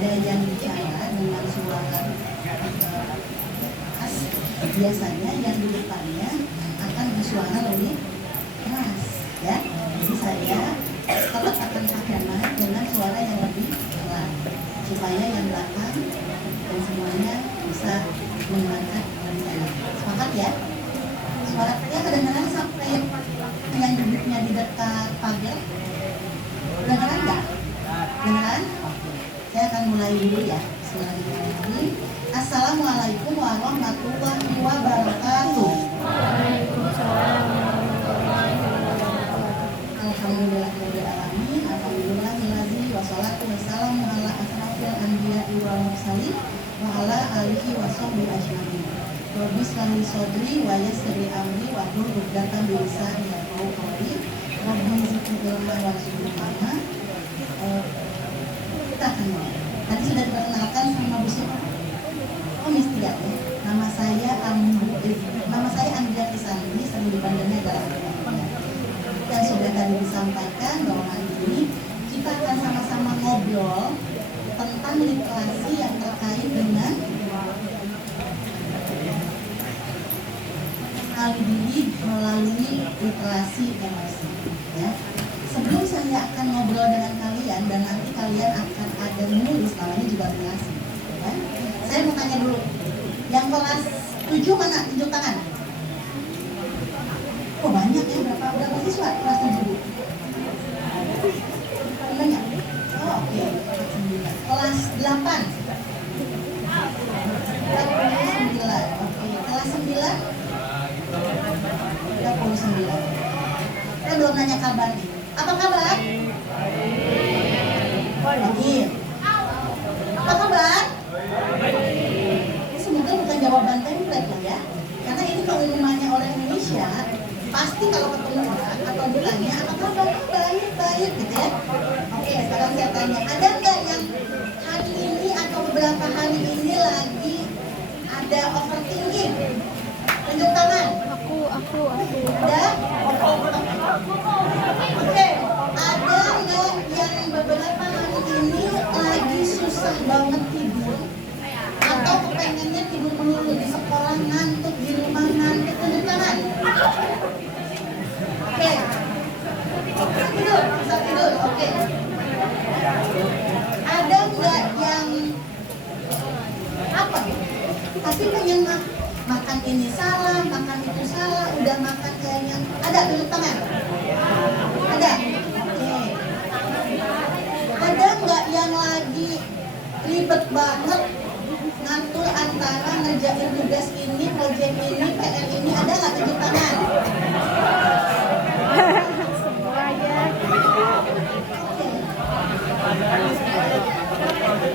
ada yang bicara dengan suara khas, biasanya yang di depannya akan bersuara lebih keras, ya. Jadi saya tetap akan pakai mic dengan suara yang lebih pelan supaya yang belakang dan semuanya bisa mendengarkan lebih enak. Sepakat ya? Suara saya kedengaran sampai yang duduknya di dekat pagar. Kedengaran nggak? Kedengaran? Oke. Saya akan mulai dulu ya. Bismillahirrahmanirrahim. Assalamualaikum warahmatullahi wabarakatuh. Waalaikumsalam. Alhamdulillahirrahmanirrahim. Alhamdulillahilladzi wassalatu wassalamu ala asrafil anbiya'i wal mursalin wa ala alihi wa sahbihi ajmain. Rabbi shrah li sadri wa yassir li amri wa hlul 'uqdatam min lisani yafqahu qawli. Rabbi zidni ilman warzuqni fahma. Kita akan mulai. Tadi sudah diperkenalkan sama Bu Siti. Oh, mesti ya. Nama saya Andrea Isandri, sering dipanggilnya adalah dan sudah tadi disampaikan bahwa hari ini kita akan sama-sama ngobrol tentang literasi yang terkait dengan kenali diri melalui literasi emosi. Ya. Sebelum saya akan ngobrol dengan kalian dan nanti kalian akan ada menulis, namanya juga literasi. Ya. Saya mau tanya dulu, yang kelas 7 mana? Tunjuk tangan. Oh banyak ya, berapa siswa kelas 7? Banyak? Oh oke. Kelas 8? 39. Oke, kelas 9? 39. Saya belum nanya kabar nih. Apa kabar? Baik. Apa kabar? Semoga bukan jawaban template lah ya. Karena ini pengumumannya orang Indonesia. Pasti kalau ketemu orang atau ditanya apa kabar, baik gitu ya. Oke, sekarang saya tanya, ada nggak yang hari ini atau beberapa hari ini lagi ada overthinking? Tunjuk tangan. Aku. Ada? Oke, ada nggak yang beberapa hari ini lagi susah banget tidur? Atau kepengennya tidur melulu di sekolah ngantuk, di rumah ngantuk? Tunjuk tangan. Oke. Bisa tidur. Oke. Ada nggak yang apa? Tapi pengen makan ini salah, makan itu salah, udah makan kayaknya. Ada, tunjuk tangan. Ada. Oke. Ada nggak yang lagi ribet banget ngatur antara ngerjain tugas ini, proyek ini, PR ini? Ada nggak? Tunjuk tangan.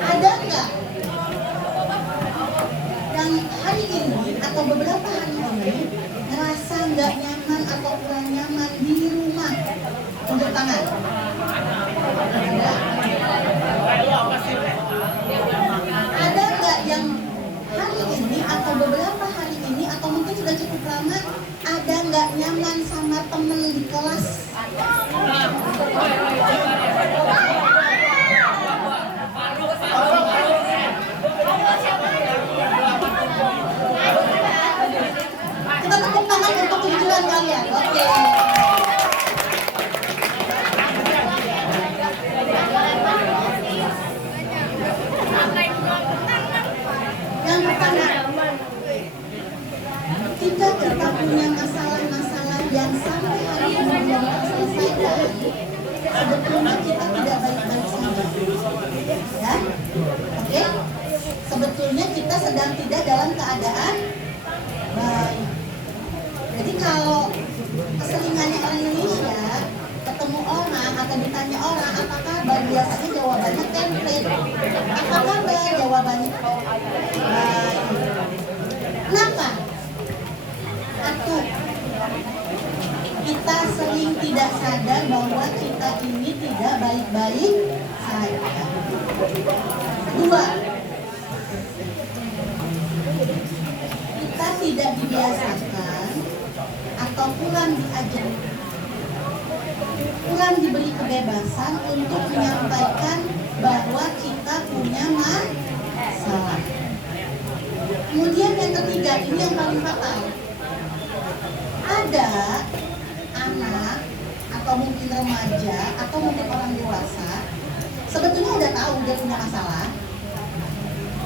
Ada nggak yang hari ini atau beberapa hari ini ngerasa nggak nyaman atau kurang nyaman di rumah? Tunjuk tangan. Ada nggak yang hari ini atau beberapa hari ini atau mungkin sudah cukup lama ada nggak nyaman sama temen di kelas? Kita tepuk tangan untuk kejujuran kalian. Oke. Yang pertama, jika kita punya masalah-masalah yang sampai hari ini belum terselesaikan, sebetulnya kita tidak baik-baik saja. Ya, oke? Sebetulnya kita sedang tidak dalam keadaan baik. Jadi kalau keseringannya orang Indonesia ketemu orang atau ditanya orang apa kabar, biasanya jawabannya template. Apa kabar? Jawabannya baik. Kenapa? Satu, kita sering tidak sadar bahwa kita ini tidak baik-baik saja. Dua, kita tidak dibiasakan atau kurang diberi kebebasan untuk menyampaikan bahwa kita punya masalah. Kemudian yang ketiga, ini yang paling fatal. Ada anak atau mungkin remaja atau mungkin orang dewasa sebetulnya udah tahu dia punya masalah.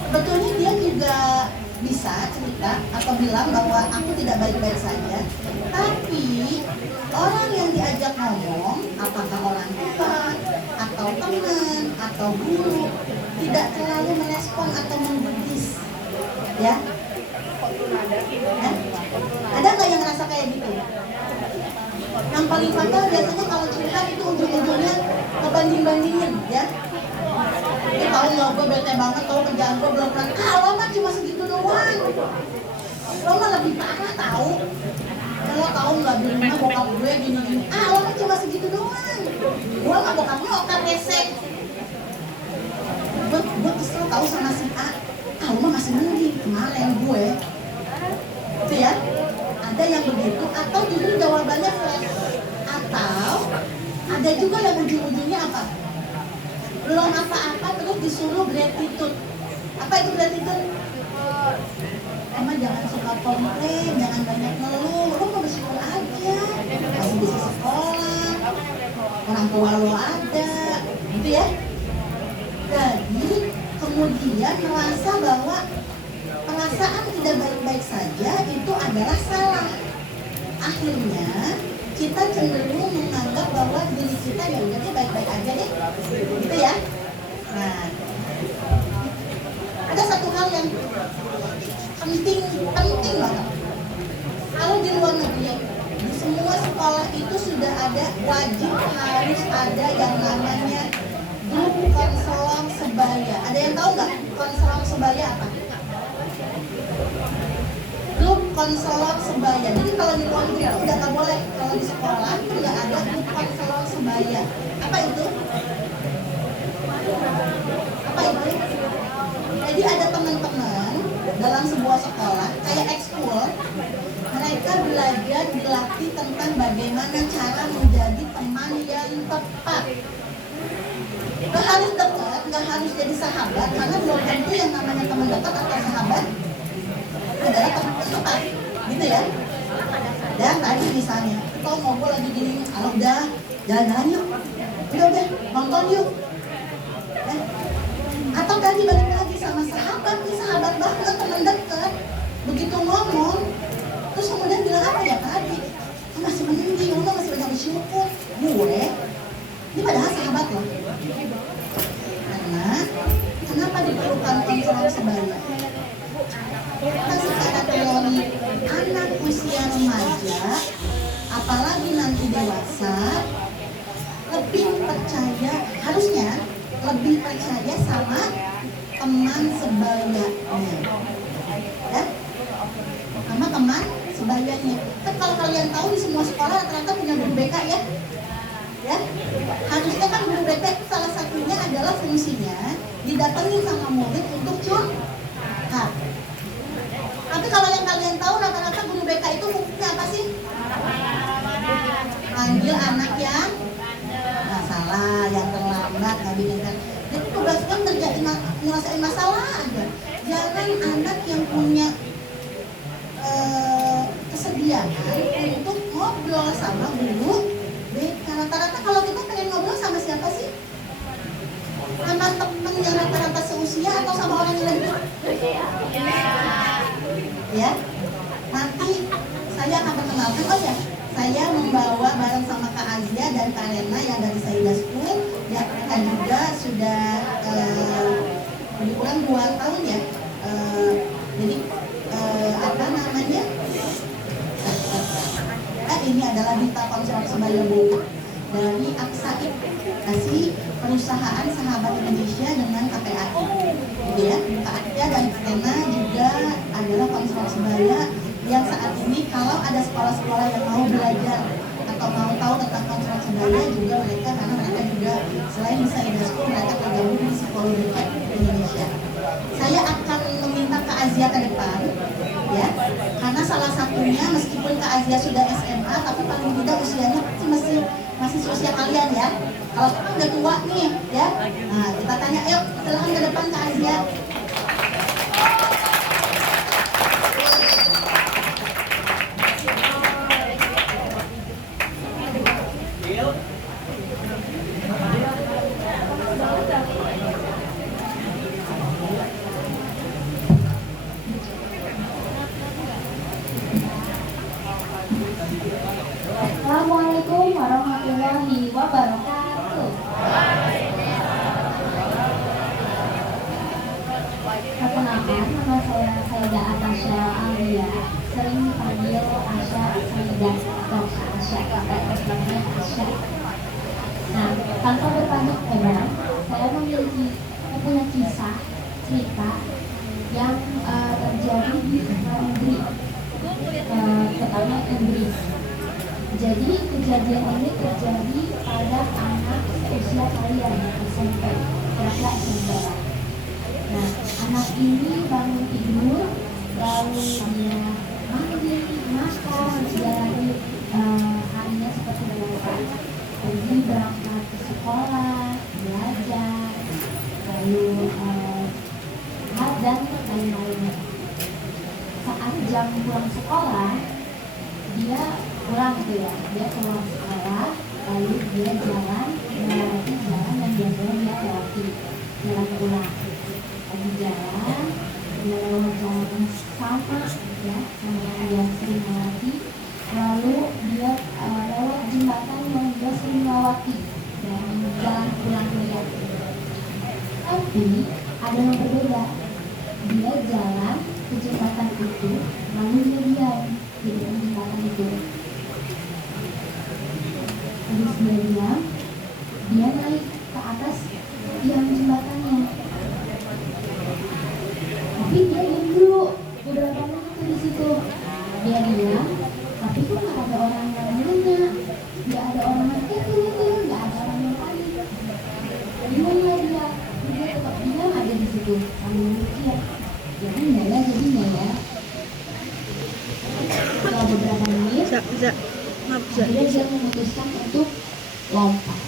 Sebetulnya dia juga bisa cerita atau bilang bahwa aku tidak baik-baik saja. Tapi orang yang diajak ngomong, apakah orang tua atau teman atau guru, tidak terlalu merespon atau menggubris. Ya? Ada nggak yang ngerasa kayak gitu? Yang paling fatal biasanya kalau cerita itu ujung-ujungnya ngebanding-bandingin, ya. Ini tahu nggak, gue bete banget, tahu kerjaan gue belum pernah. Kalau mah cuma segitu doang. Lo mah lebih parah tahu. Lo tahu nggak di rumah bokap gue gini-gini. Lo mah cuma segitu doang. Gue nggak bokap nyokap resek. Gue kesel tahu sama si A. Lo mah masih mending kemarin gue. Itu ya. Ada yang begitu atau justru jawabannya flash. Atau ada juga yang ujung-ujungnya apa? Belum apa-apa terus disuruh gratitude. Apa itu gratitude? Emang jangan suka komplain, jangan banyak ngeluh. Lo mau bersyukur aja, masih bisa sekolah, orang tua lo ada, gitu ya. Jadi kemudian merasa bahwa perasaan tidak baik-baik saja itu adalah salah. Akhirnya kita cenderung menganggap bahwa diri kita ya udah deh baik-baik aja deh, gitu ya. Nah, ada satu hal yang penting banget. Kalau di luar negeri, di semua sekolah itu sudah ada, wajib harus ada yang namanya grup konselor sebaya. Ada yang tahu nggak konselor sebaya apa? Grup konselor sebaya. Jadi kalau di luar negeri itu udah nggak boleh. Kalau di sekolah itu nggak ada grup konselor sebaya. Apa itu? Apa itu? Jadi ada teman-teman dalam sebuah sekolah kayak ekskul, mereka belajar dilatih tentang bagaimana cara menjadi teman yang tepat. Nggak harus dekat, nggak harus jadi sahabat, karena belum tentu yang namanya teman dekat atau sahabat adalah teman tepat, gitu ya. Dan tadi misalnya, kita ngobrol lagi gini, kalau udah jalan-jalan yuk, udah nonton yuk, ya. Atau tadi balik lagi sama sahabat, nih sahabat banget, teman dekat, begitu ngomong, terus kemudian bilang apa ya tadi? Masih mending, lo masih banyak bersyukur, gue, ini padahal sahabat loh. Karena kenapa diperlukan konselor sebaya? Kita secara teori anak usia remaja, apalagi nanti dewasa, lebih percaya, harusnya lebih percaya sama teman sebayanya, ya, sama teman sebayanya. Kan kalau kalian tahu di semua sekolah rata-rata punya guru BK ya, ya. Harusnya kan guru BK salah satunya adalah fungsinya didatengin sama murid untuk curhat. Tapi kalau yang kalian tahu rata-rata guru BK itu fungsinya apa sih? Panggil anak yang masalah, yang terlambat, nggak bikinkan. Jadi tugasnya nyelesain masalah aja. Jangan anak yang punya kesediaan untuk ngobrol sama guru BK. Rata-rata kalau kita pengen ngobrol sama siapa sih? Sama temen yang rata-rata seusia atau sama orang yang lebih ya? Nanti saya akan perkenalkan. Oh ya, saya membawa bareng sama Kak Azia dan Kak Rena yang dari Saida School, yang mereka juga sudah lebih kurang 2 tahun ya. Jadi apa namanya? Ini adalah Duta Konselor Sebaya Bu dari AXAID, kasih perusahaan sahabat Indonesia dengan KPAI. Gitu ya. Kak Azia dan Kak Rena juga adalah konselor sebaya yang saat ini kalau ada sekolah-sekolah yang mau belajar atau mau tahu tentang konselor sebaya juga mereka, karena mereka juga selain bisa Saida School, mereka tergabung di Psikologi Indonesia. Saya akan meminta Kak Azia ke depan, ya, karena salah satunya meskipun Kak Azia sudah SMA, tapi paling tidak usianya masih usia kalian ya. Kalau sekarang udah tua nih, ya. Nah, kita tanya, yuk, silakan ke depan Kak Asia. Assalamualaikum warahmatullahi wabarakatuh. Perkenalkan, nama saya Saida Atasha Alia, sering dipanggil Asya Saida atau Asya, istilahnya Asya. Nah, tanpa berpanjang lebar, saya mempunyai kisah cerita yang terjadi di luar negeri, terutama Inggris. Jadi kejadian ini terjadi pada anak usia kalian SMP, kira-kira SMP. Nah, anak ini bangun tidur, lalu dia mandi, makan, menjalani harinya seperti biasa. Pergi berangkat ke sekolah, belajar, lalu dan lain-lainnya. Saat jam pulang sekolah, dia pulang gitu ya, dia pulang sekolah, lalu dia jalan melewati jalan yang biasanya dia lewati, jalan pulang. Lagi jalan, dia lewat jalan yang sama ya, sama yang dia sering lewati, lalu dia lewat jembatan yang dia sering lewati dan jalan pulang dia. Tapi ada yang berbeda, dia jalan ke jembatan itu, lalu dia diam di dalam jembatan itu. Habis dia diam, dia naik ke atas tiang jembatannya. Tapi dia diam dulu beberapa menit di situ. Dia diam, tapi kok nggak ada orang yang nanya, nggak ada orang yang turun, nggak ada orang yang panik. Gimana dia tetap diam aja di situ sambil mikir. Jadi nggak ya. Setelah beberapa menit, dia memutuskan untuk lompat.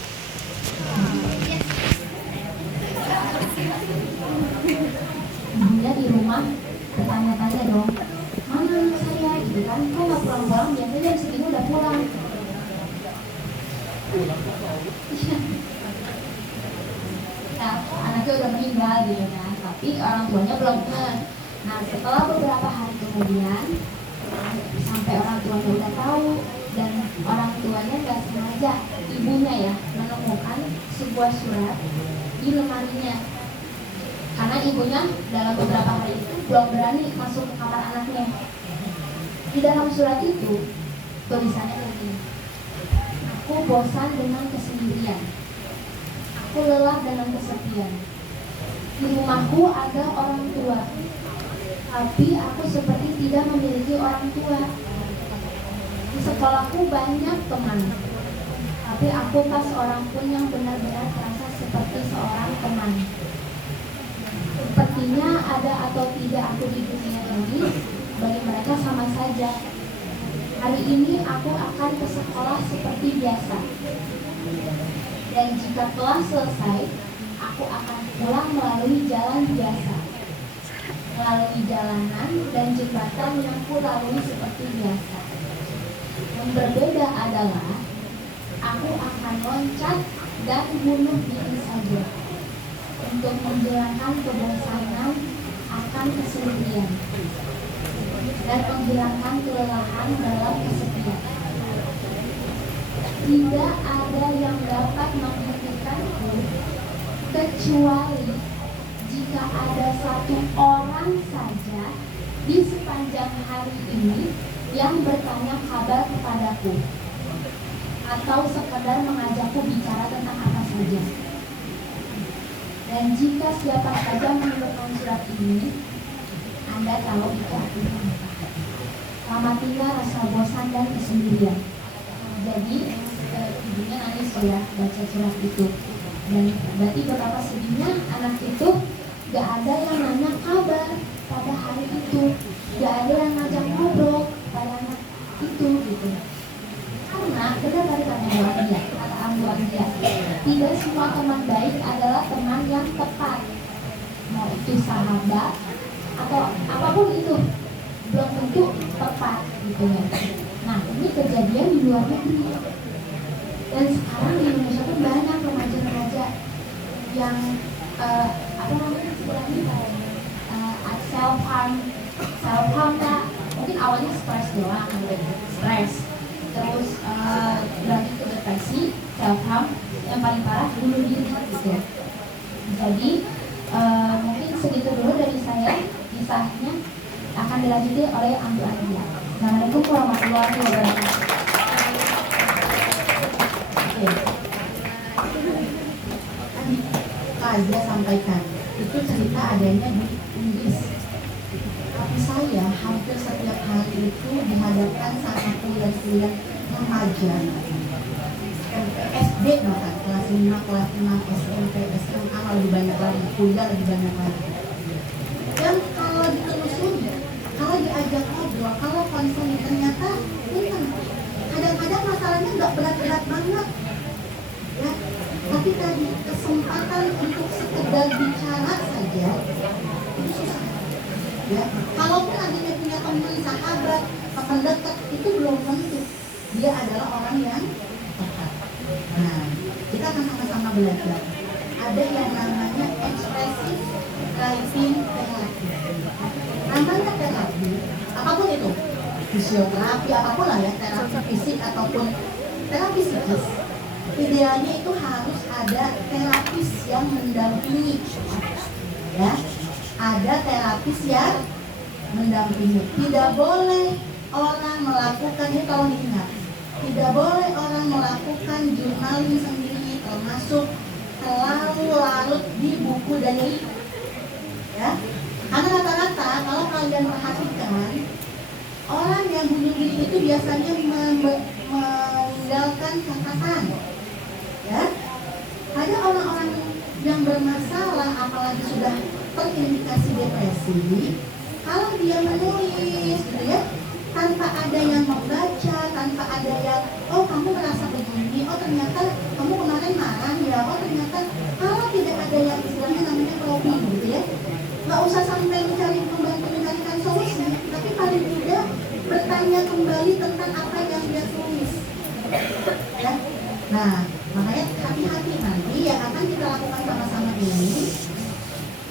Dia di rumah bertanya-tanya dong, mana anak saya gitu kan, kok nggak pulang-pulang, biasanya jam segini udah pulang. Nah, anaknya udah meninggal gitu kan, tapi orang tuanya belum ngeh. Nah, setelah beberapa hari kemudian, sampai orang tuanya udah tahu, dan orang tuanya nggak sengaja, ibunya ya, menemukan sebuah surat di lemarinya. Karena ibunya dalam beberapa hari itu belum berani masuk ke kamar anaknya. Di dalam surat itu tulisannya begini, aku bosan dengan kesendirian, aku lelah dengan kesepian. Di rumahku ada orang tua, tapi aku seperti tidak memiliki orang tua. Di sekolahku banyak teman, tapi aku pas orang pun yang benar-benar terasa seperti seorang teman. Sepertinya ada atau tidak aku di dunia ini, bagi mereka sama saja. Hari ini aku akan ke sekolah seperti biasa, dan jika kelas selesai, aku akan pulang melalui jalan biasa, melalui jalanan dan jembatan yang kulalui seperti biasa. Yang berbeda adalah aku akan loncat dan bunuh diri saja untuk menghilangkan kebosanan akan kesendirian dan menghilangkan kelelahan dalam kesepian. Tidak ada yang dapat menghentikanku kecuali jika ada satu orang saja di sepanjang hari ini yang bertanya kabar kepadaku atau sekedar mengajakku bicara tentang apa saja. Dan jika siapa saja menemukan surat ini, Anda tahu itu artinya apa. Selamat tinggal rasa bosan dan kesendirian. Jadi ibunya nangis ya baca surat itu. Dan berarti betapa sedihnya anak itu, gak ada yang nanya kabar pada hari itu, gak ada yang ngajak ngobrol pada anak itu gitu. Karena benar dari kata dia, tidak semua teman baik adalah teman yang tepat. Mau itu sahabat atau apapun itu, belum tentu tepat gitu ya. Nah, ini kejadian di luar negeri. Dan sekarang di Indonesia pun banyak remaja-remaja yang apa namanya istilahnya self harm ya. Mungkin awalnya stres doang, stres, terus berlanjut ke depresi, self harm, yang paling parah bunuh diri gitu. Jadi mungkin segitu dulu dari saya, kisahnya akan dilanjuti oleh Ambu Adia. Assalamualaikum warahmatullahi wabarakatuh. Tadi Kak Azia sampaikan itu cerita adanya di Inggris. Tapi saya hampir setiap hari itu dihadapkan sama kuliah-kuliah remaja, SD bahkan kelas 5, kelas 6, SMP, SMA lebih banyak lagi, kuliah lebih banyak lagi. Dan kalau ditelusuri, kalau diajak ngobrol, kalau konsen, ternyata kadang-kadang masalahnya nggak berat-berat banget, ya. Tapi tadi kesempatan untuk sekedar bicara saja itu susah, ya. Kalaupun adanya punya teman, sahabat, teman dekat, itu belum tentu dia adalah orang yang tepat. Nah, kita akan sama-sama belajar. Ada yang namanya expressive writing therapy. Namanya terapi, apapun itu, fisioterapi, apapun lah ya, terapi fisik ataupun terapi psikis. Idealnya itu harus ada terapis yang mendampingi, ya. Ada terapis yang mendampingi. Tidak boleh orang melakukan, ini kalau diingat, tidak boleh orang melakukan journaling sendiri, termasuk terlalu larut di buku diary, ya. Karena rata-rata kalau kalian perhatikan, orang yang bunuh diri itu biasanya meninggalkan catatan, ya. Ada orang-orang yang bermasalah, apalagi sudah terindikasi depresi, kalau dia menulis gitu ya, tanpa ada yang membaca, tanpa ada yang, oh kamu merasa begini, oh ternyata kamu kemarin marah ya, oh ternyata, kalau tidak ada yang istilahnya namanya probing gitu ya, nggak usah sampai membantu mencarikan solusi, tapi paling tidak bertanya kembali tentang apa yang dia tulis, ya. Nah, makanya hati-hati nanti yang akan kita lakukan sama-sama ini,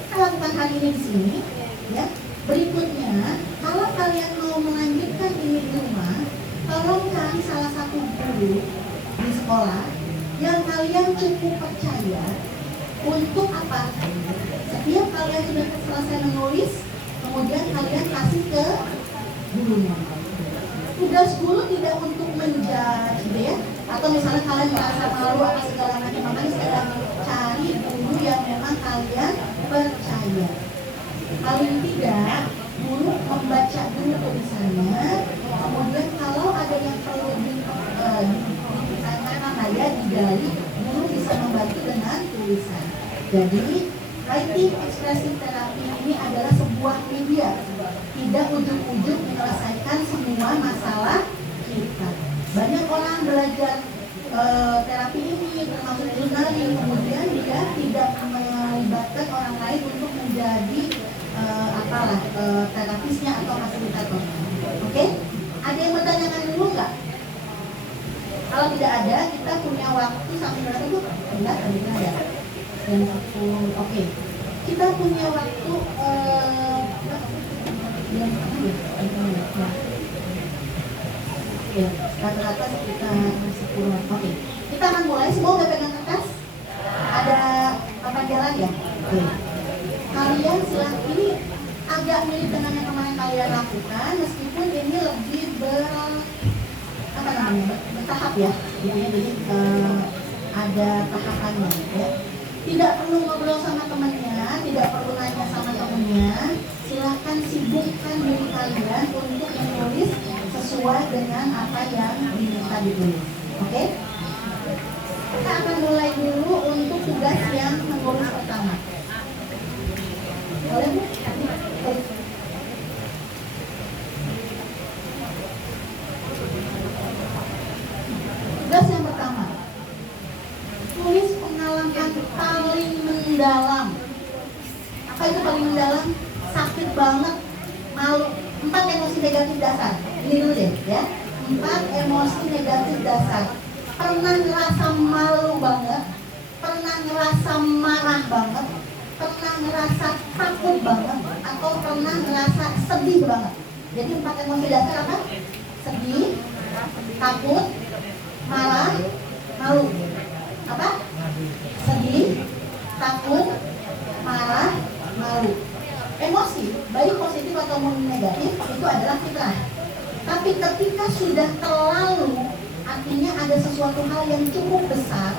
kita lakukan hari ini di sini, ya. Berikutnya, kalau kalian mau melanjutkan ini di rumah, tolong cari salah satu guru di sekolah yang kalian cukup percaya untuk apa? Setiap kalian sudah selesai menulis, kemudian kalian kasih ke gurunya. Tugas guru tidak untuk menjudge, gitu ya, atau misalnya kalian merasa malu apa segala macam, makanya saya cari guru yang memang kalian percaya. Paling tidak guru membaca dulu tulisannya, kemudian kalau ada yang perlu ditanyakan apa ya digali, guru bisa membantu dengan tulisan. Jadi writing expressive therapy ini adalah sebuah media, tidak ujuk-ujuk menyelesaikan semua masalah kita. Banyak orang belajar terapi ini termasuk journaling, kemudian dia tidak melibatkan orang lain untuk menjadi terapisnya atau fasilitator. Oke? Ada yang bertanyakan dulu nggak? Kalau tidak ada, kita punya waktu sampai berapa tuh? Enggak, tadi ada. Dan 10. Oke. Kita punya waktu ya, rata-rata sekitar 10. Oke. Kita akan mulai. Semua udah pegang kertas? Ada papan jalan ya? Oke. Kalian silahkan, ini agak mirip dengan yang kemarin kalian lakukan, meskipun ini lebih bertahap ya, jadi ada tahapannya ya. Tidak perlu ngobrol sama temannya, tidak perlu nanya sama temennya, silahkan sibukkan diri kalian untuk menulis sesuai dengan apa yang diminta ditulis. Oke? Kita akan mulai dulu untuk tugas yang menulis pertama. Boleh Bu? Tugas yang pertama, tulis mendalam. Apa itu paling mendalam? Sakit banget, malu. 4 emosi negatif dasar. Ini dulu deh ya. 4 emosi negatif dasar. Pernah ngerasa malu banget, pernah ngerasa marah banget, pernah ngerasa takut banget, atau pernah ngerasa sedih banget. Jadi 4 emosi dasar apa? Sedih, takut, marah, malu. Apa? Sedih, takut, marah, malu. Emosi, baik positif atau negatif, itu adalah fitrah. Tapi ketika sudah terlalu, artinya ada sesuatu hal yang cukup besar,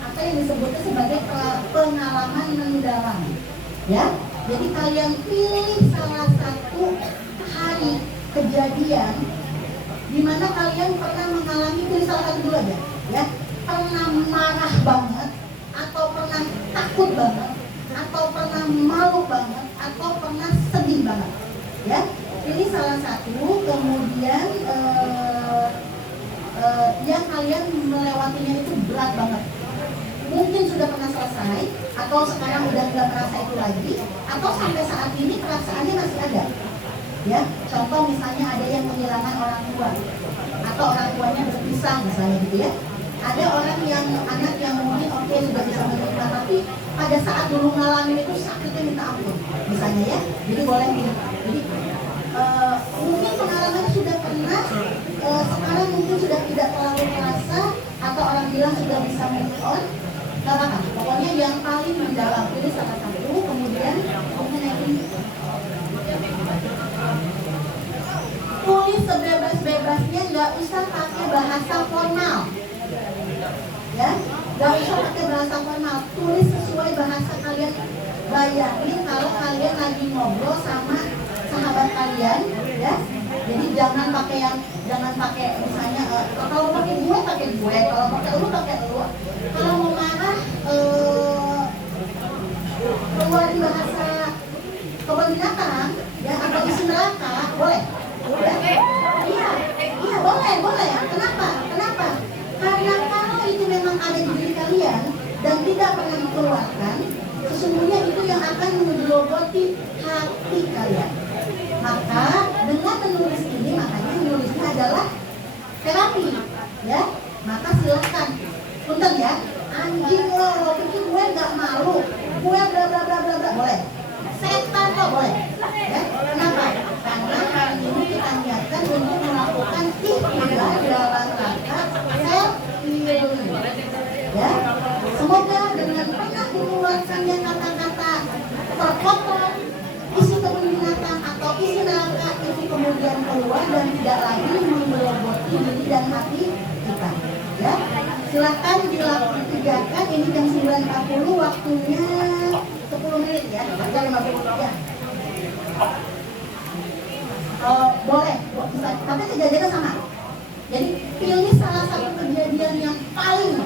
apa yang disebutnya sebagai pengalaman mendalam. Ya, jadi kalian pilih salah satu hari kejadian di mana kalian pernah mengalami, pilih salah satu dulu aja, ya, pernah marah banget, atau pernah takut banget, atau pernah malu banget, atau pernah sedih banget, ya. Ini salah satu, kemudian yang kalian melewatinya itu berat banget. Mungkin sudah pernah selesai, atau sekarang udah nggak merasa itu lagi, atau sampai saat ini perasaannya masih ada. Ya, contoh misalnya ada yang kehilangan orang tua, atau orang tuanya berpisah misalnya gitu ya. Ada orang yang anak yang mungkin sudah bisa menerima, tapi pada saat dulu ngalamin itu sakitnya minta ampun, misalnya ya. Jadi boleh gitu. Jadi mungkin pengalaman sudah pernah, sekarang mungkin sudah tidak terlalu terasa, atau orang bilang sudah bisa move on, gak apa-apa. Pokoknya yang paling mendalam, jadi salah satu, kemudian tulis sebebas-bebasnya, nggak usah pakai bahasa formal, ya, nggak usah pakai bahasa formal, tulis sesuai bahasa kalian. Bayangin kalau kalian lagi ngobrol sama sahabat kalian, ya. Jadi jangan pakai misalnya kalau pakai gue, kalau pakai lu pakai lu. Kalau mau marah keluarin bahasa kebun binatang, ya, atau isi neraka, boleh. Ya? Iya boleh. Kenapa? Karena kalau itu memang ada di diri kalian dan tidak pernah dikeluarkan, sesungguhnya itu yang akan menggerogoti hati kalian. Maka dengan menulis ini, makanya menulisnya adalah terapi, ya. Maka silakan, punten ya, anjing lo pikir gue nggak malu, gue bla bla bla bla bla, boleh. Setan kok boleh, ya. Kenapa? Karena hari ini kita niatkan untuk melakukan ikhtiar dalam rangka self healing, ya. Semoga dengan pernah mengeluarkannya kata-kata terkotor, isi kebun binatang atau isi neraka itu kemudian keluar dan tidak lagi menggerogoti diri dan hati kita, ya. Silakan dikerjakan. Ini jam 9.40, waktunya 10 menit ya, kerja 50 ya. Boleh, bisa, tapi kejadiannya sama. Jadi pilih salah satu kejadian yang paling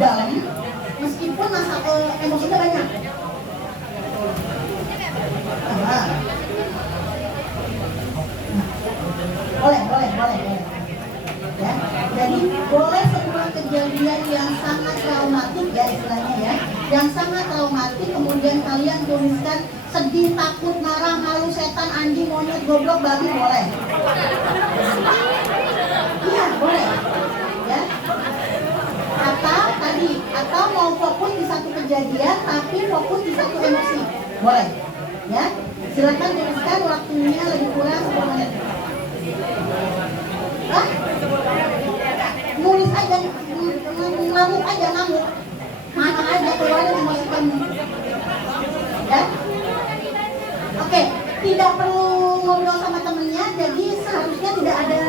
dalam, meskipun emosinya banyak. Boleh. Ya, jadi boleh sebuah kejadian yang sangat traumatik, ya istilahnya ya, yang sangat traumatik, kemudian kalian tuliskan sedih, takut, marah, malu, setan, anjing, monyet, goblok, babi, boleh. Iya boleh, ya. Atau mau fokus di satu kejadian tapi fokus di satu emosi, boleh, ya. Silakan tuliskan, waktunya lebih kurang 10 menit. Nulis aja, ngamuk aja, mana aja keluarin emosi kamu, ya. Oke, tidak perlu ngobrol sama temennya, jadi seharusnya tidak ada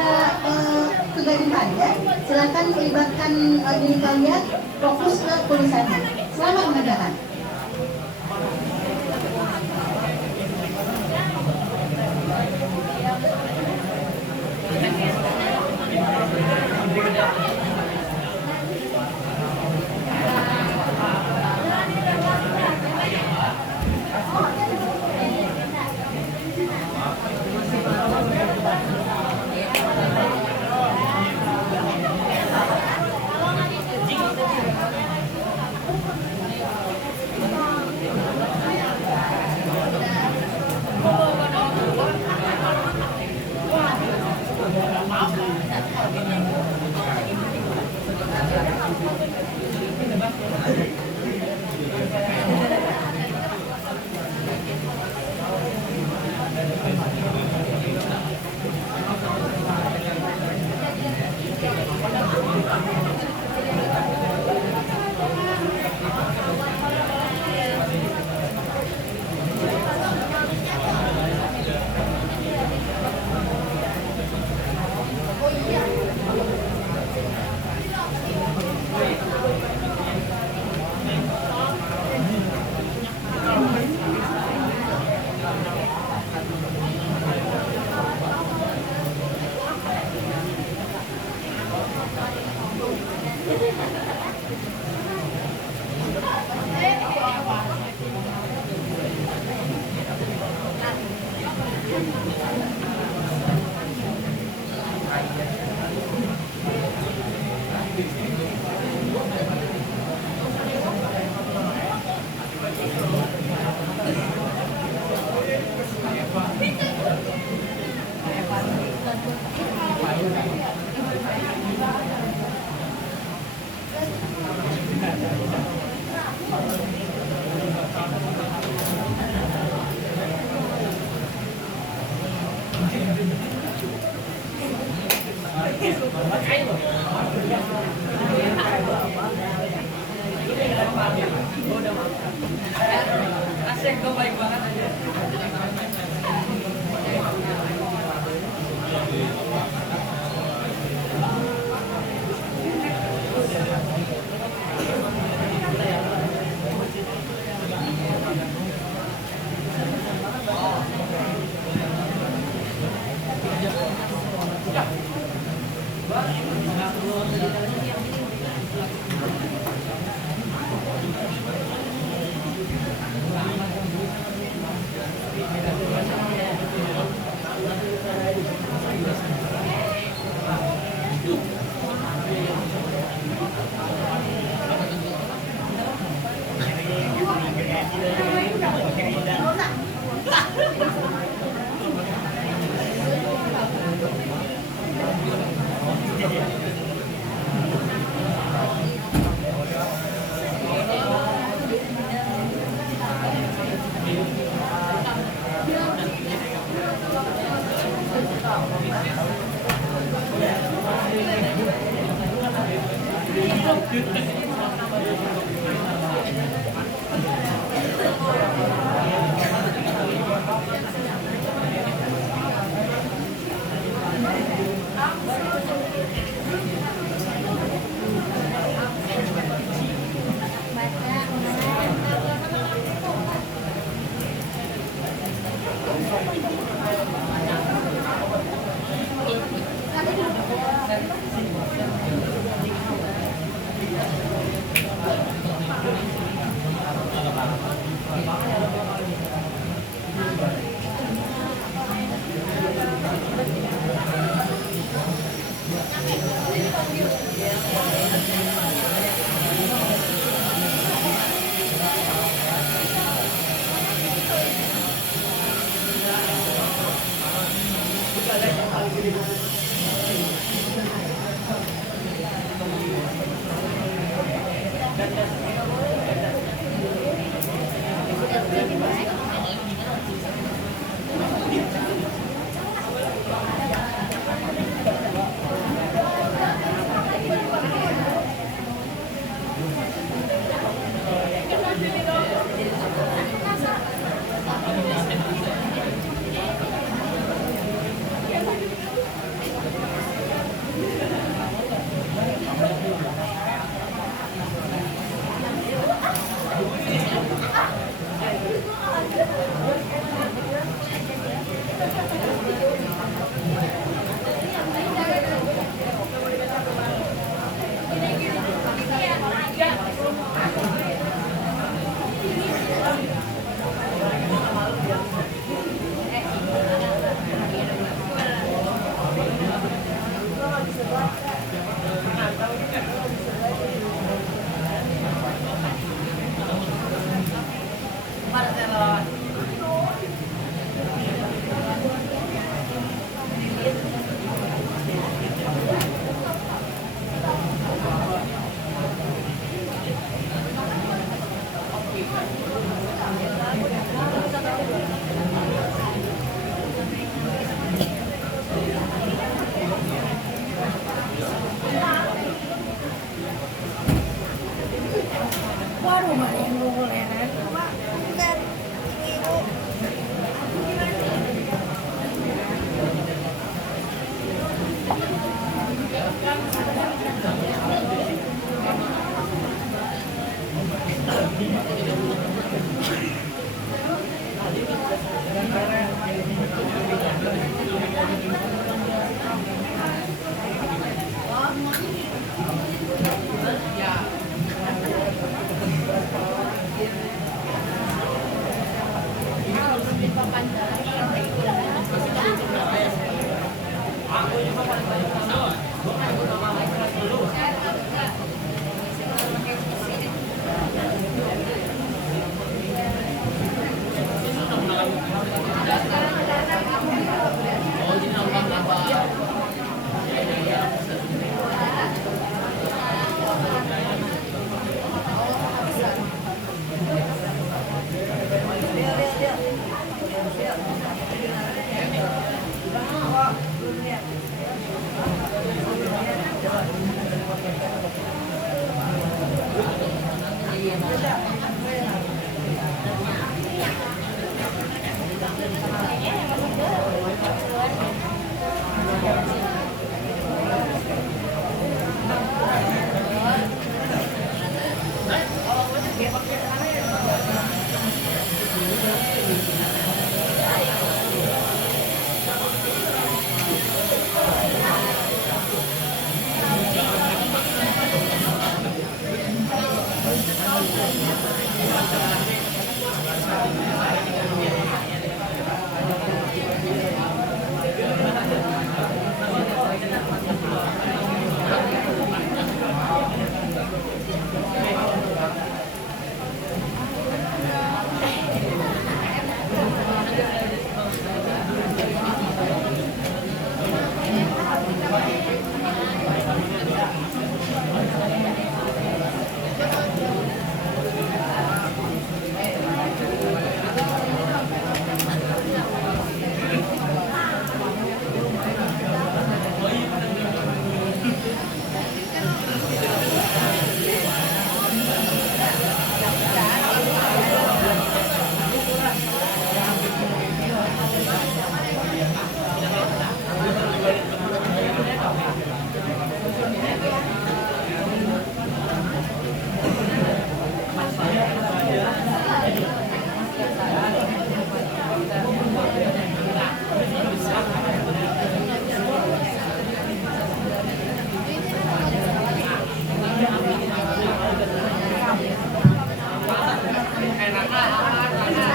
kegaduhan, ya. Silakan melibatkan diri kalian, fokus ke tulisannya. Selamat mengerjakan.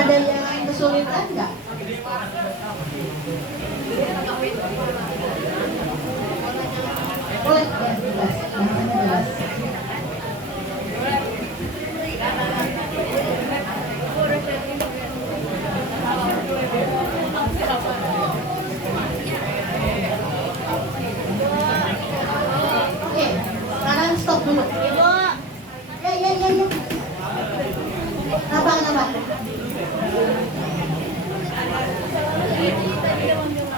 Ada yang kesulitan nggak? Boleh, jelas. Bahasanya jelas. Oke, sekarang stop dulu. Ya. Kenapa?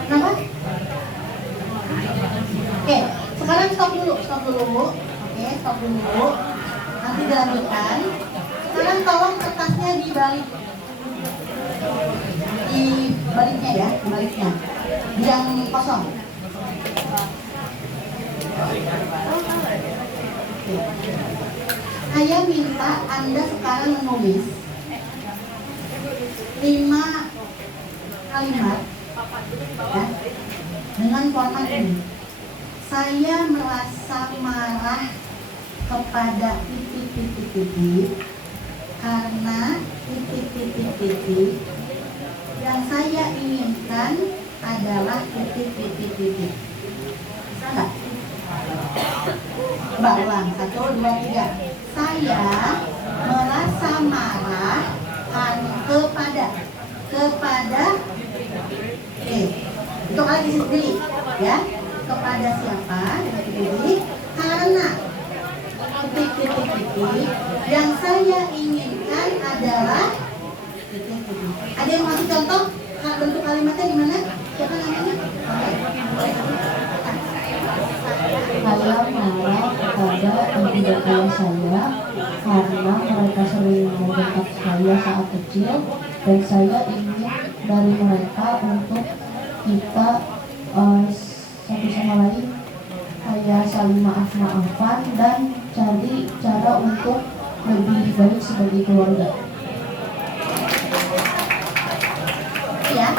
Kenapa? Oke, sekarang stop dulu. Oke, stop dulu. Nanti dilanjutkan. Sekarang tolong kertasnya dibalik. Dibaliknya ya, dibaliknya. Yang kosong. Saya minta Anda sekarang menulis 5 kalimat ya, dengan format ini. Saya merasa marah kepada titik karena titik yang saya inginkan adalah titik. Bisa nggak? Coba ulang, 1, 2, 3. Saya merasa marah kepada itu kalian isi sendiri ya, kepada siapa karena titik yang saya inginkan adalah ada yang masih contoh bentuk kalimatnya di mana? Siapa namanya? Oke. Saya marah kepada ibu ayah saya karena mereka sering membentak saya saat kecil, dan saya ingin dari mereka untuk kita satu sama lain kayak saling maaf-maafan dan cari cara untuk lebih baik sebagai keluarga. Ya,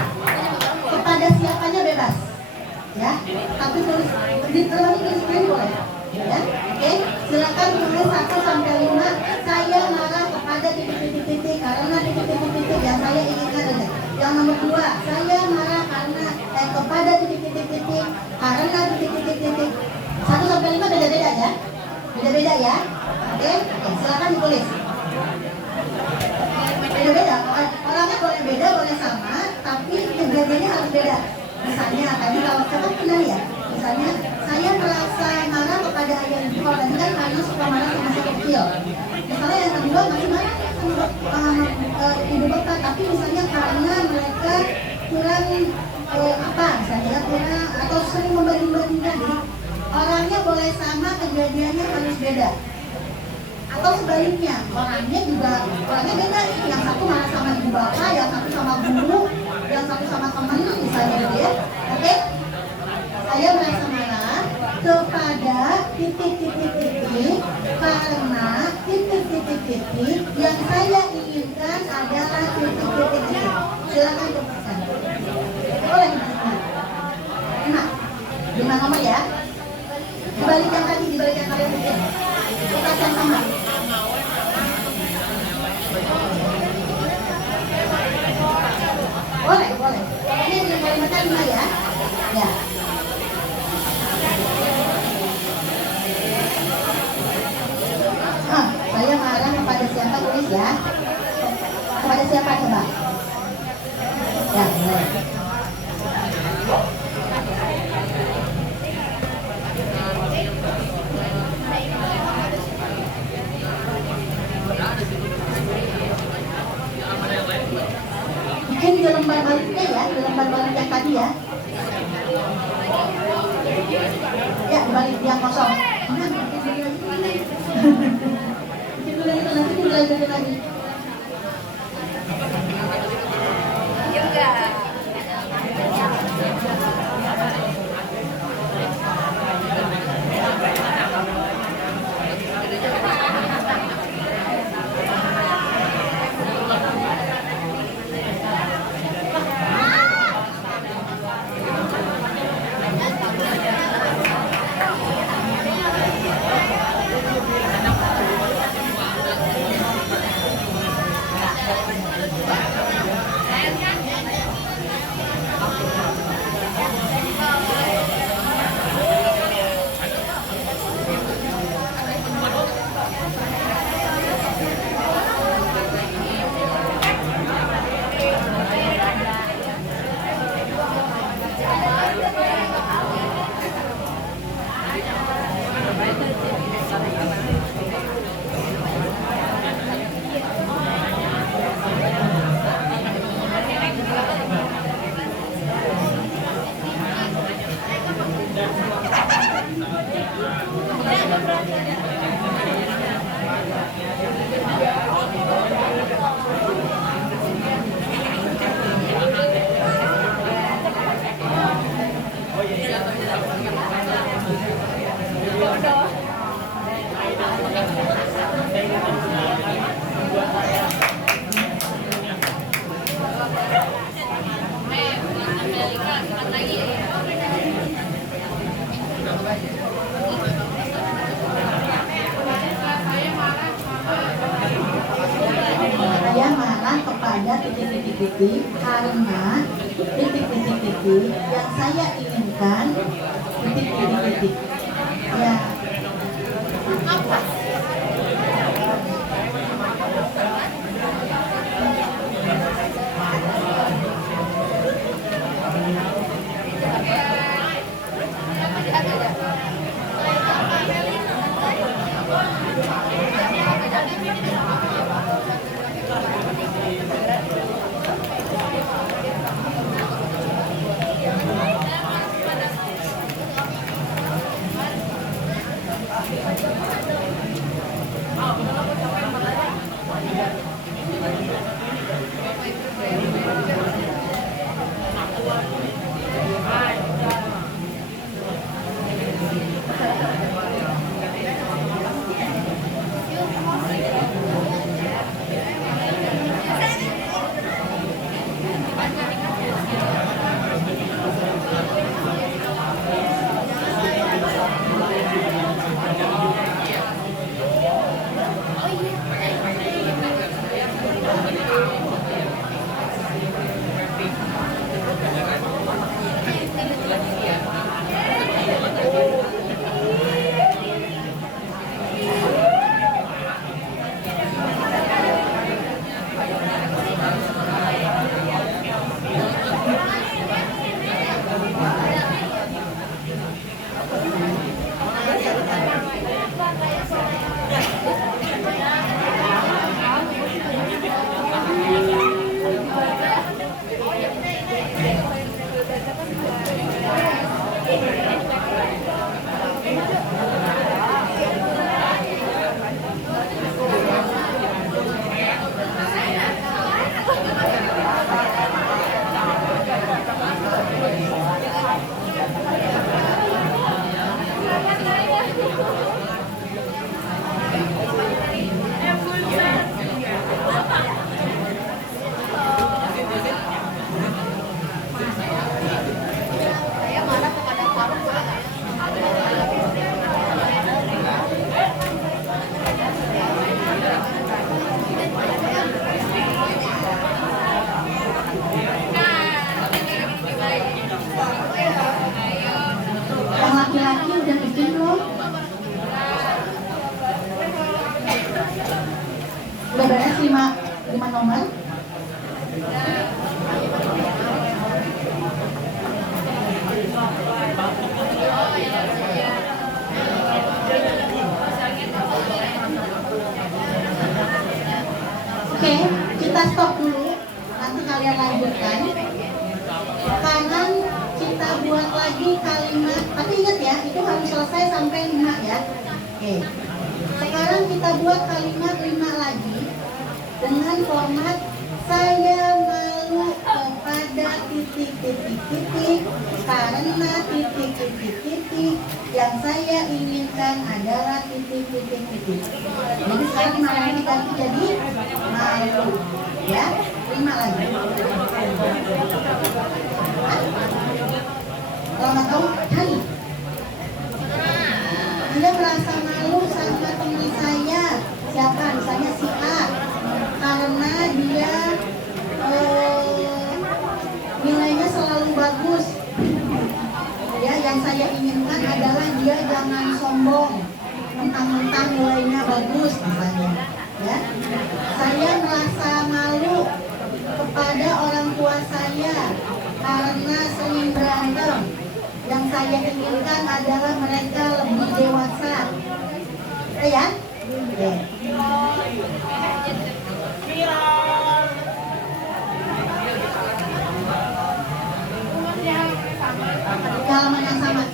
kepada siapanya bebas, ya. Tapi tulis di tulis boleh, ya. Oke, silakan tulis 1 sampai 5. Saya marah kepada titik-titik karena titik-titik yang saya inginkan ada. Yang nomor 2, saya marah karena kepada titik-titik karena titik-titik. 1 sampai 5 beda-beda ya, beda-beda ya. Oke, silakan ditulis. Beda-beda, orangnya boleh beda, boleh sama, tapi kejadiannya harus beda. Misalnya, tadi kalau kita pernah ya, misalnya saya merasa marah kepada ayah ibu, kalau tadi kan karena suka marah sama masa kecil. Misalnya yang kedua masih marah sama ibu bapak, tapi misalnya karena mereka kurang misalnya kurang atau sering membanding-bandingkan. Jadi orangnya boleh sama, kejadiannya harus beda. Atau sebaliknya, orangnya beda. Yang satu marah sama ibu bapak, yang satu sama guru, yang satu sama teman misalnya gitu ya. Oke? Saya merasa marah kepada titik-titik karena titik-titik yang saya inginkan adalah titik-titik. Silakan tuliskan. Boleh tuliskan. 5 nomor ya. Dibalik yang tadi, dibalik yang kalian bikin. Kertas yang sama. Boleh. Ini dengan kalimatnya 5 ya. Ya. Saya marah kepada siapa, tulis ya. Kepada siapa coba? Ya, boleh. Bikin di lembar baliknya ya, di lembar balik yang tadi ya. Ya, balik yang kosong. Bikin dulu itu, nanti dilanjutin lagi. Saya marah kepada titik-titik karena titik-titik yang saya inginkan titik-titik. Ya. Udah beres 5 nomor? Oke, kita stop dulu. Nanti kalian lanjutkan. Kanan kita buat lagi kalimat. Tapi ingat ya, itu harus selesai sampai 5 ya. Oke. Sekarang kita buat kalimat 5 lagi dengan format saya malu kepada titik karena titik yang saya inginkan adalah titik. Jadi sekarang malu diganti jadi malu ya. 5 lagi. Kalau nggak tahu cari. Anda merasa malu sama teman saya, siapa? Misalnya si A, karena dia nilainya selalu bagus. Ya, yang saya inginkan adalah dia jangan sombong, mentang-mentang nilainya bagus, misalnya. Ya, saya merasa malu kepada orang tua saya karena sering berantem. Yang saya inginkan adalah mereka lebih dewasa. Ya? Oke. Halaman yang sama.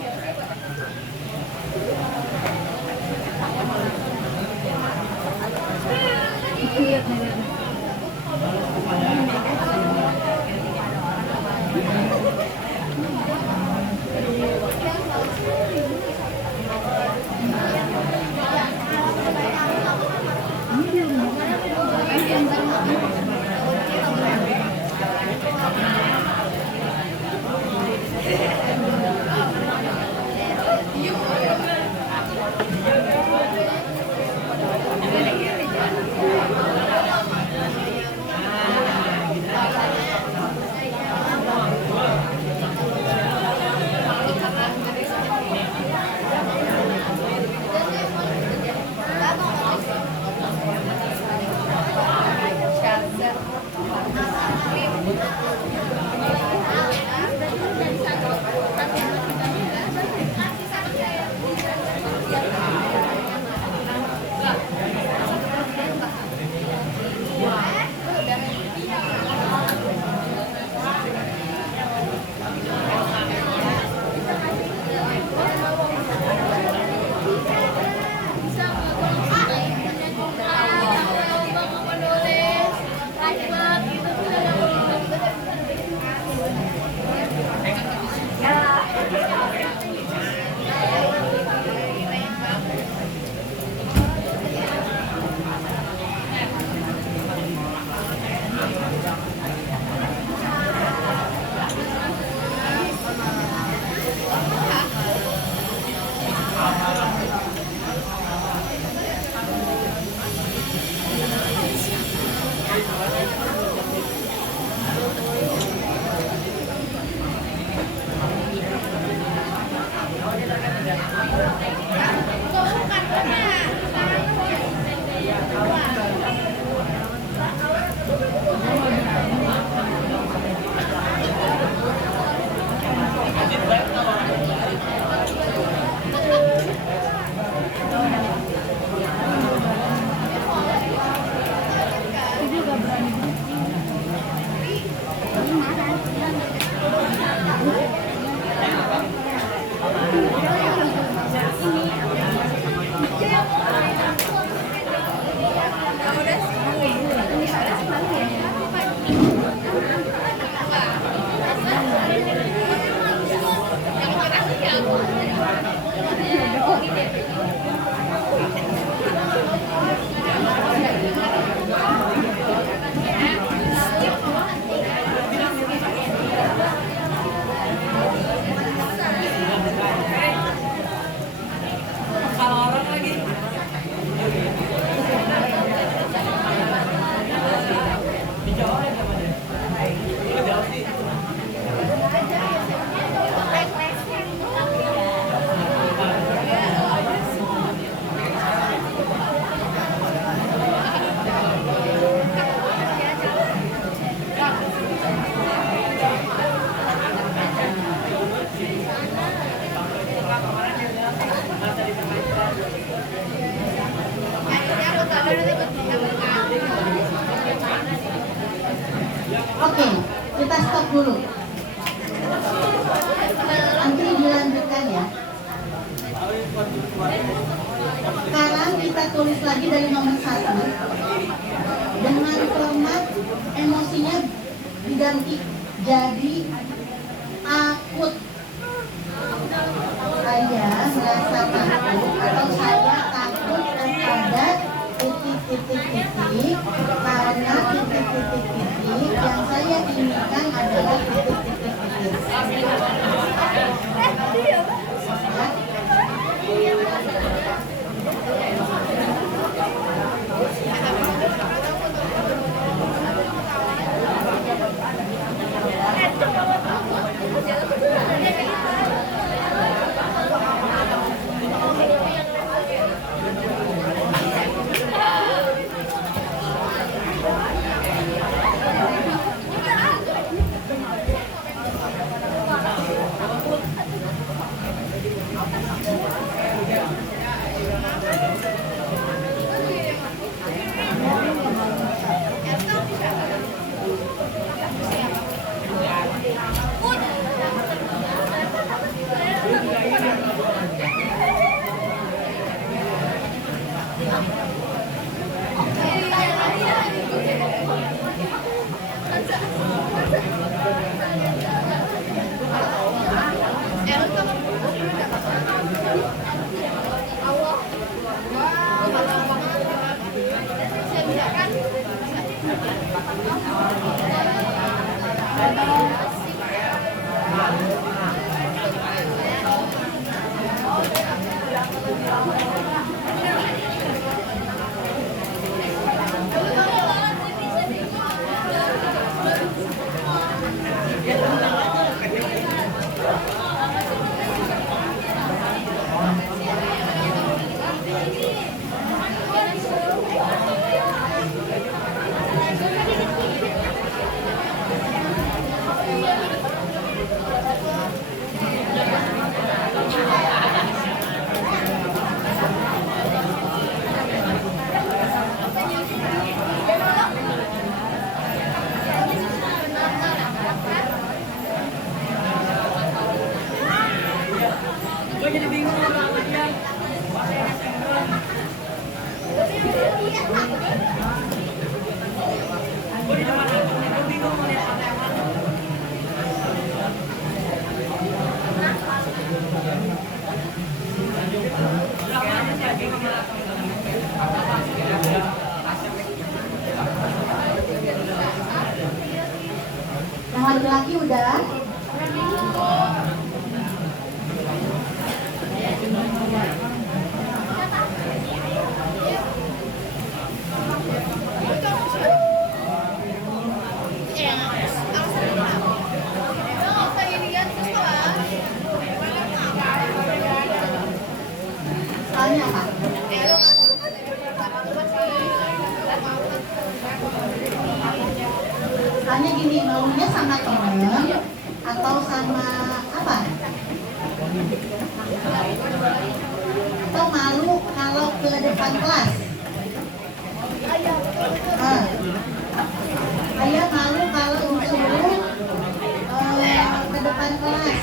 Oke, kita stop dulu. Nanti dilanjutkan ya. Sekarang kita tulis lagi dari nomor 1 dengan format emosinya diganti jadi takut. Saya merasa takut atau saya takut kepada titik-titik-titik karena titik-titik-titik yang saya inginkan adalah titik-titik-titik. Yang laki-laki udah? Soalnya apa? Soalnya gini, maunya sama temen atau sama apa? Atau malu kalau ke depan kelas? Saya malu kalau disuruh ke depan kelas.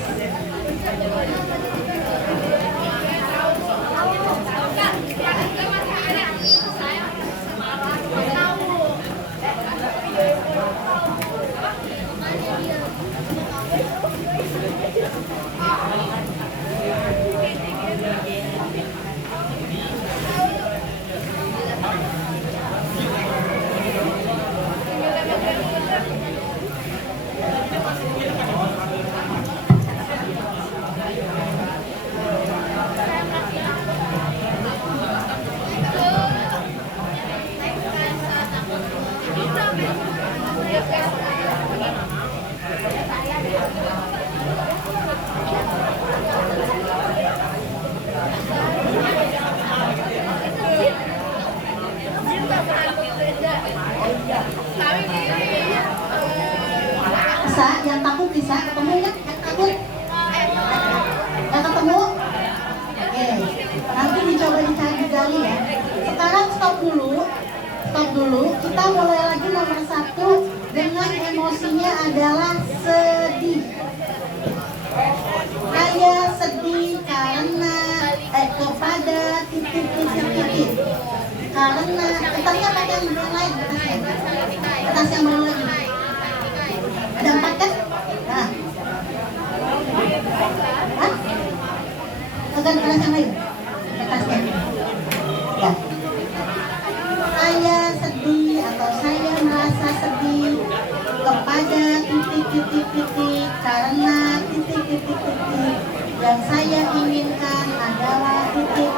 Bisa, yang takut bisa ketemu ya? Yang takut? Yang ketemu? Oke, nanti dicoba dicari gali ya. Sekarang stop dulu. stop dulu. Kita mulai lagi nomor 1 dengan emosinya adalah sedih. Saya sedih karena kepada titik. Karena kertasnya pakai yang lain, kertas yang baru lagi. Ada 4 kan? Nah. Hah? Bukan kertas yang lain. Kertasnya. Ya. Saya sedih atau saya merasa sedih kepada titik karena titik yang saya inginkan adalah titik.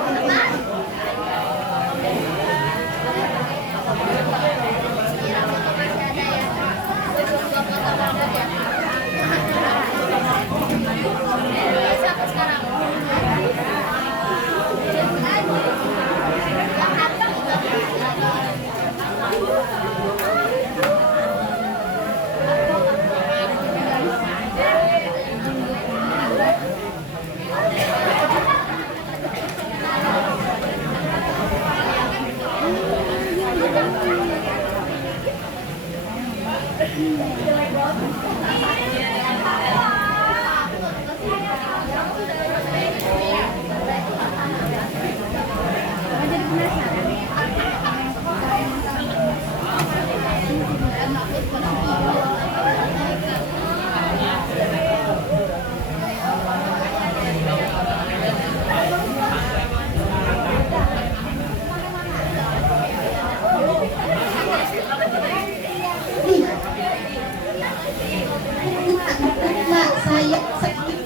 Saya sedih.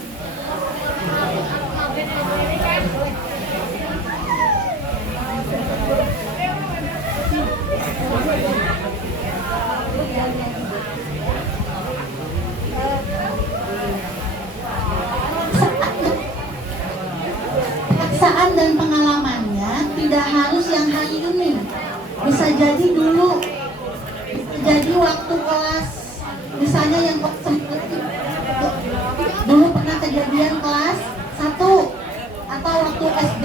Perasaan dan pengalamannya tidak harus yang hari ini. Bisa jadi dulu, bisa jadi waktu kelas, misalnya yang dulu pernah kejadian kelas 1 atau waktu SD.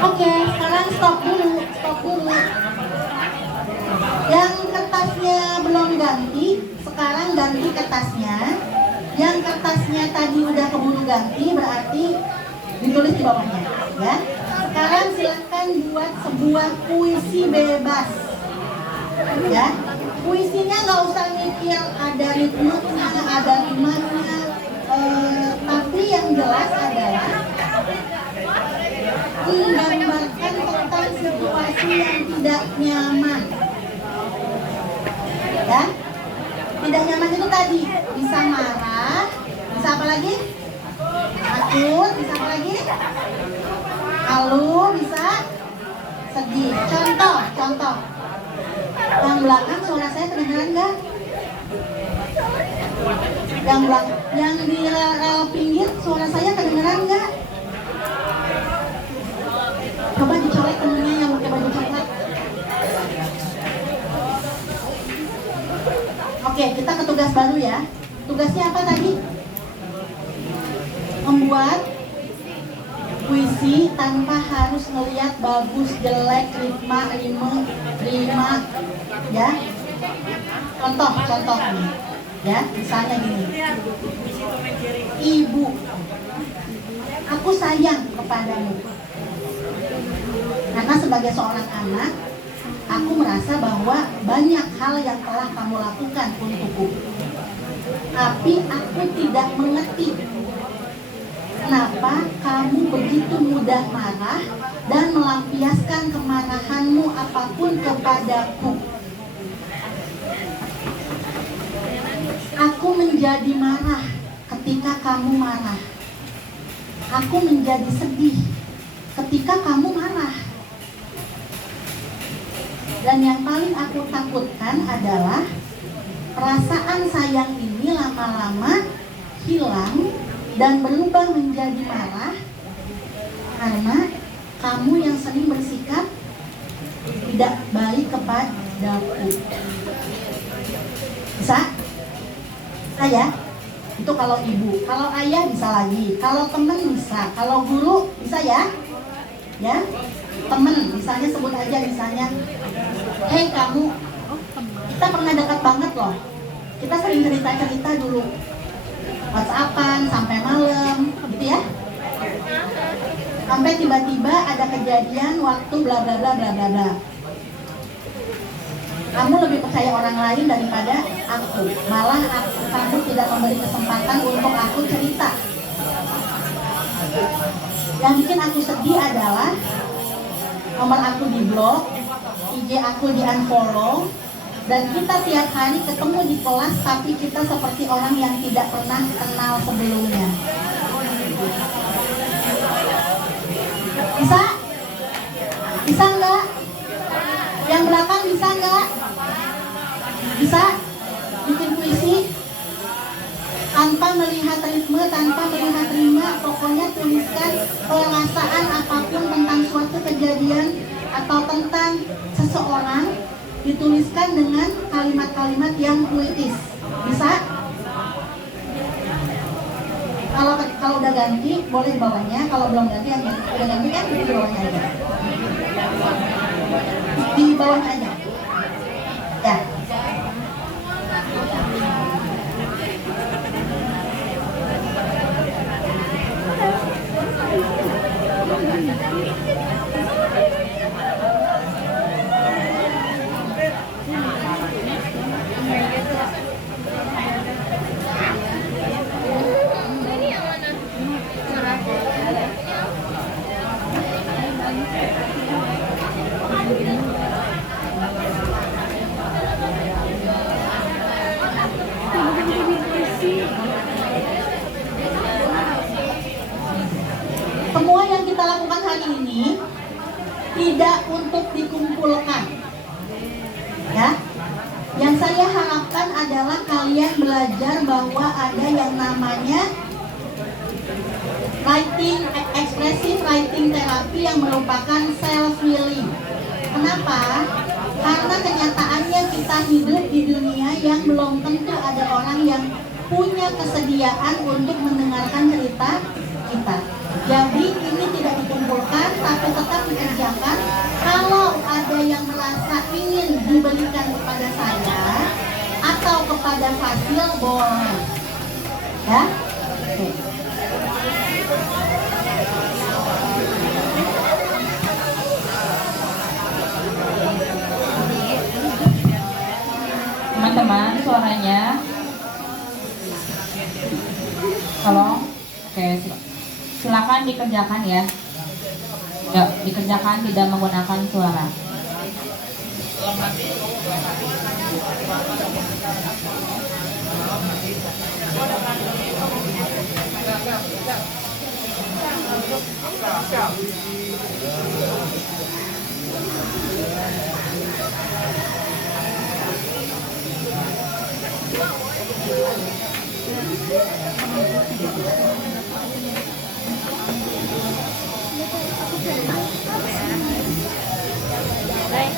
Oke, sekarang stop dulu. Yang kertasnya belum ganti, sekarang ganti kertasnya. Yang kertasnya tadi udah keburu ganti, berarti ditulis di bawahnya, ya. Sekarang silahkan buat sebuah puisi bebas, ya. Puisinya nggak usah mikir ada ritmenya, ada rimanya, tapi yang jelas adalah menggambarkan tentang situasi yang tidak nyaman, ya. Tidak nyaman itu tadi bisa marah, bisa apa lagi? Takut, bisa apa lagi? Malu, bisa sedih. Contoh. Yang belakang suara saya kedengeran nggak? Yang belakang, yang di rel pinggir suara saya kedengeran nggak? Coba dicolek temennya yang pakai baju coklat. Oke, kita ke tugas baru ya. Tugasnya apa tadi? Membuat puisi tanpa harus ngelihat bagus, jelek, rima, ya. Contoh nih, ya. Misalnya gini. Ibu, aku sayang kepadamu. Karena sebagai seorang anak, aku merasa bahwa banyak hal yang telah kamu lakukan untukku. Tapi aku tidak mengerti kenapa kamu begitu mudah marah dan melampiaskan kemarahanmu apapun kepadaku. Aku menjadi marah ketika kamu marah. Aku menjadi sedih ketika kamu marah. Dan yang paling aku takutkan adalah perasaan sayang ini lama-lama hilang dan berubah menjadi marah karena kamu yang sering bersikap tidak baik kepadaku. Bisa? Saya? Itu kalau ibu. Kalau ayah bisa lagi. Kalau teman bisa. Kalau guru bisa ya? Ya? Temen, misalnya sebut aja misalnya, hei kamu, kita pernah dekat banget loh. Kita sering cerita dulu, WhatsAppan sampai malam, gitu ya. Sampai tiba-tiba ada kejadian waktu bla bla bla bla bla bla. Kamu lebih percaya orang lain daripada aku. Malah kamu tidak memberi kesempatan untuk aku cerita. Yang bikin aku sedih adalah nomor aku di blok, IG aku di unfollow, dan kita tiap hari ketemu di kelas tapi kita seperti orang yang tidak pernah kenal sebelumnya. Bisa? Bisa nggak? Yang belakang bisa nggak? Bisa? Bikin puisi tanpa melihat ritme, tanpa melihat rima, pokoknya tuliskan perasaan apapun tentang suatu kejadian atau tentang seseorang, dituliskan dengan kalimat-kalimat yang puitis. Bisa? Kalau udah ganti boleh di bawahnya, kalau belum ganti yang udah ganti kan di bawahnya aja. Di bawahnya aja. Ya. Semua yang kita lakukan hari ini tidak untuk dikumpulkan, ya. Yang saya harapkan adalah kalian belajar bahwa ada yang namanya writing, expressive writing therapy yang merupakan self healing. Kenapa? Karena kenyataannya kita hidup di dunia yang belum tentu ada orang yang punya kesediaan untuk mendengarkan cerita kita. Jadi ini tidak dikumpulkan tapi tetap dikerjakan. Kalau ada yang merasa ingin diberikan kepada saya atau kepada Fasil, boleh. Ya? Oke. Teman-teman, suaranya tolong. Oke, silakan dikerjakan ya. Yuk, dikerjakan tidak menggunakan suara.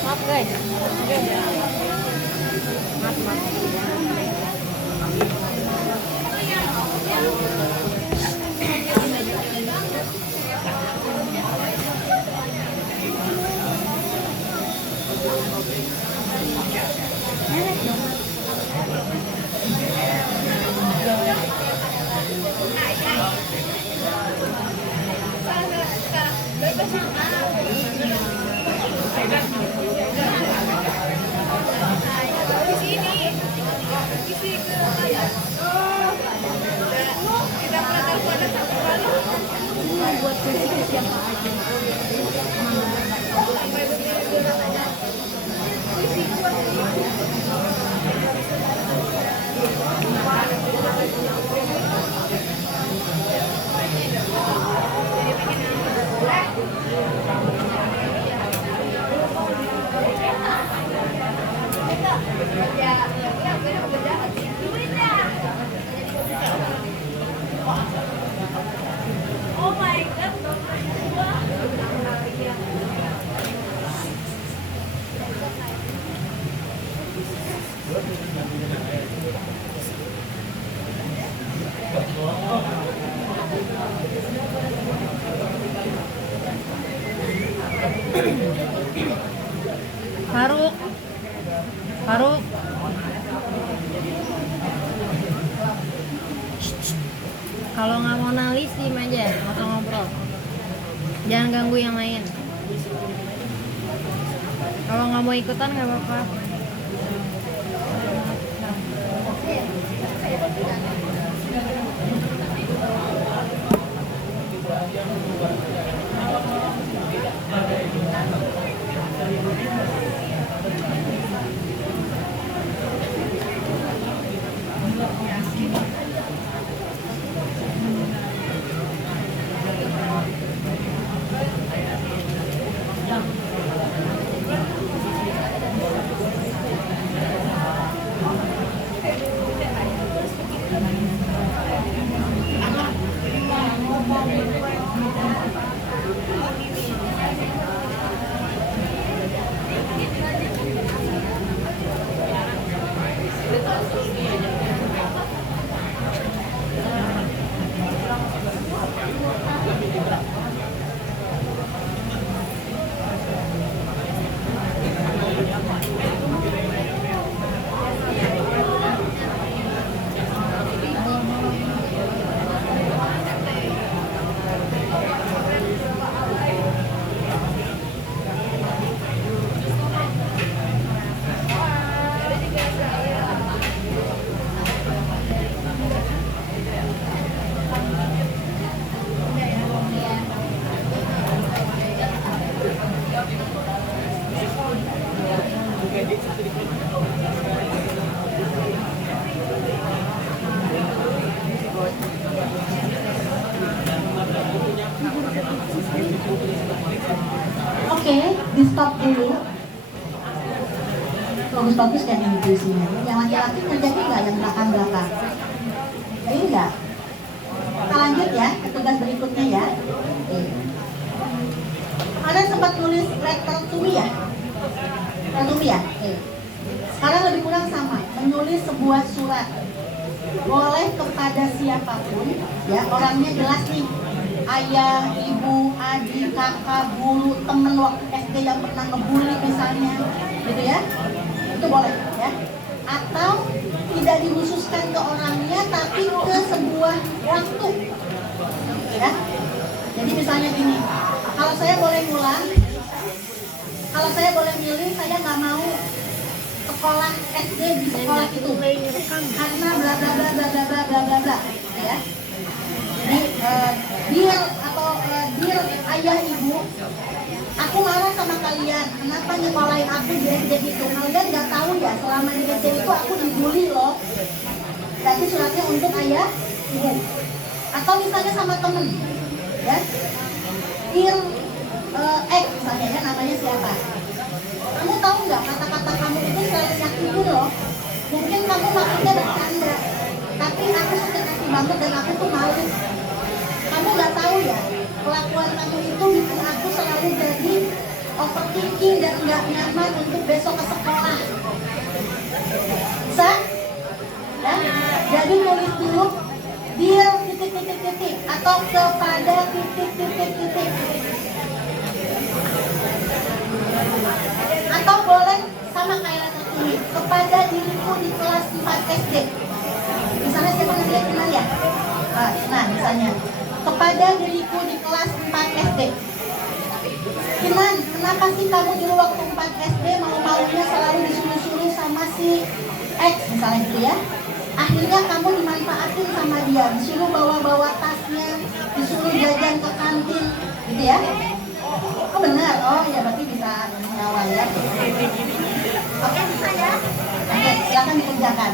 Maaf guys. Faruk. Faruk. Kalau nggak mau nalis diem aja atau ngobrol. Jangan ganggu yang lain. Kalau nggak mau ikutan nggak apa-apa. Oke, di stop dulu. Bagus-bagus kan ini isinya. Yang laki-laki kerjanya nggak yang belakang-belakang? Ini enggak. Kita lanjut ya ke tugas berikutnya ya. Oke. Ada sempat tulis letter to me ya? Letter to me ya? Oke. Sekarang lebih kurang sama, menulis sebuah surat. boleh kepada siapapun, ya orangnya jelas nih, ayah, ibu, adik, kakak, guru, temen waktu SD yang pernah ngebully misalnya, gitu ya, itu boleh ya. Atau tidak dikhususkan ke orangnya, tapi ke sebuah waktu, ya. Jadi misalnya gini, kalau saya boleh ngulang, kalau saya boleh milih, saya nggak mau sekolah SD di sekolah itu karena bla bla bla bla bla bla bla bla bla, ya. Jadi dear ayah ibu, aku marah sama kalian, kenapa nyekolahin aku di SD itu? Kalian nggak tahu ya, selama di SD itu aku dibully loh. Tapi suratnya untuk ayah ibu. Atau misalnya sama temen, ya, dear X misalnya, ya, namanya siapa? Kamu tahu nggak, kata-kata kamu itu selalu nyakitin loh. Mungkin kamu maksudnya bercanda, tapi aku sakit hati banget dan aku tuh malu. Kamu nggak tahu ya, kelakuan kamu itu bikin aku selalu jadi overthinking dan nggak nyaman untuk besok ke sekolah. Bisa? Ya? Jadi nulis dulu dia titik atau kepada titik. Atau boleh sama kayak letter ini, kepada diriku di kelas 4 SD. Misalnya siapa nanti yang kenal ya? Nah, misalnya kepada diriku di kelas 4 SD. Kinan, kenapa sih kamu dulu waktu 4 SD mau-maunya selalu disuruh-suruh sama si X misalnya gitu ya? Akhirnya kamu dimanfaatin sama dia, disuruh bawa-bawa tasnya, disuruh jajan ke kantin, gitu ya? Oh benar, oh ya berarti bisa mengawal ya. Oke, bisa ya? Oke, silakan dikerjakan.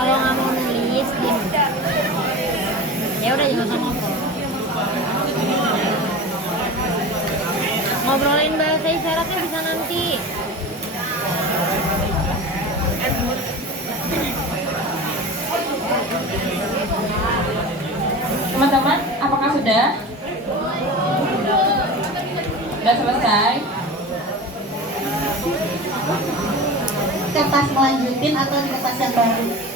Kalau nggak mau nulis, diem. Ya udah jangan usah ngobrol. Ngobrolin bahasa isyaratnya bisa nanti. Teman-teman, apakah sudah? Sudah selesai? Kertas melanjutin atau di kertas yang baru?